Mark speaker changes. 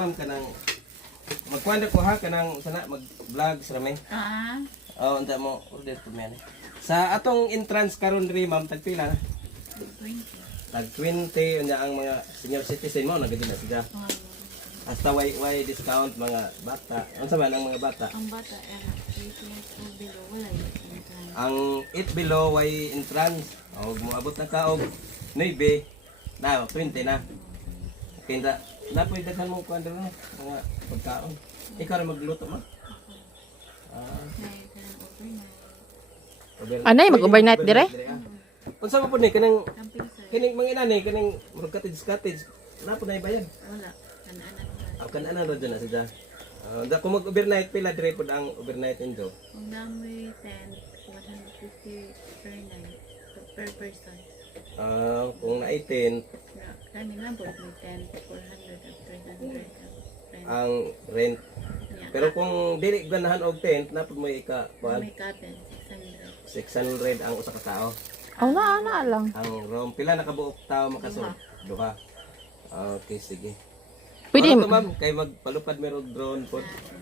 Speaker 1: ma'am kanang magkuan ko ha kanang sana mag-vlog sa rami. Oh, unta mo order ko man. Sa atong entrance karon diri ma'am tagpila na.
Speaker 2: 20.
Speaker 1: Tag 20 unya ang mga senior citizen mo nagadi na sila. Hasta way discount mga bata. Unsa man ang mga bata?
Speaker 2: Ang bata ay 8 years old below wala yun.
Speaker 1: Ang 8 below way entrance. Og moabot na ka og 9 na 20 na. Kinda na pwede daghan mo kuan dito mga pagkaon. Ikaw ra magluto ma.
Speaker 3: Anay, mag-overnight dire?
Speaker 1: Unsa mo po ni kanang
Speaker 2: Camping site.
Speaker 1: kining mga inani kaning murag cottage na po na ibayan.
Speaker 2: Wala. Kanaanan ba?
Speaker 1: Akan ana ra dyan na sila. Da kung mag-overnight pila dire pod ang overnight indo.
Speaker 2: Kung namoy tent, 150 per night. Per person.
Speaker 1: Kung na-18
Speaker 2: Kami lang po may tent, 400 at 300.
Speaker 1: ang rent. Pero kung dili ganahan og tent na pod mo ika kuan
Speaker 2: May cabin,
Speaker 1: 600
Speaker 2: 600.
Speaker 1: ang usa ka tawo.
Speaker 3: Ana lang.
Speaker 1: Ang room pila na kabuok tawo makasulod? Duha. Okay, sige.
Speaker 3: Pwede,
Speaker 1: Ano to, ma'am, kay magpalupad meron drone pod.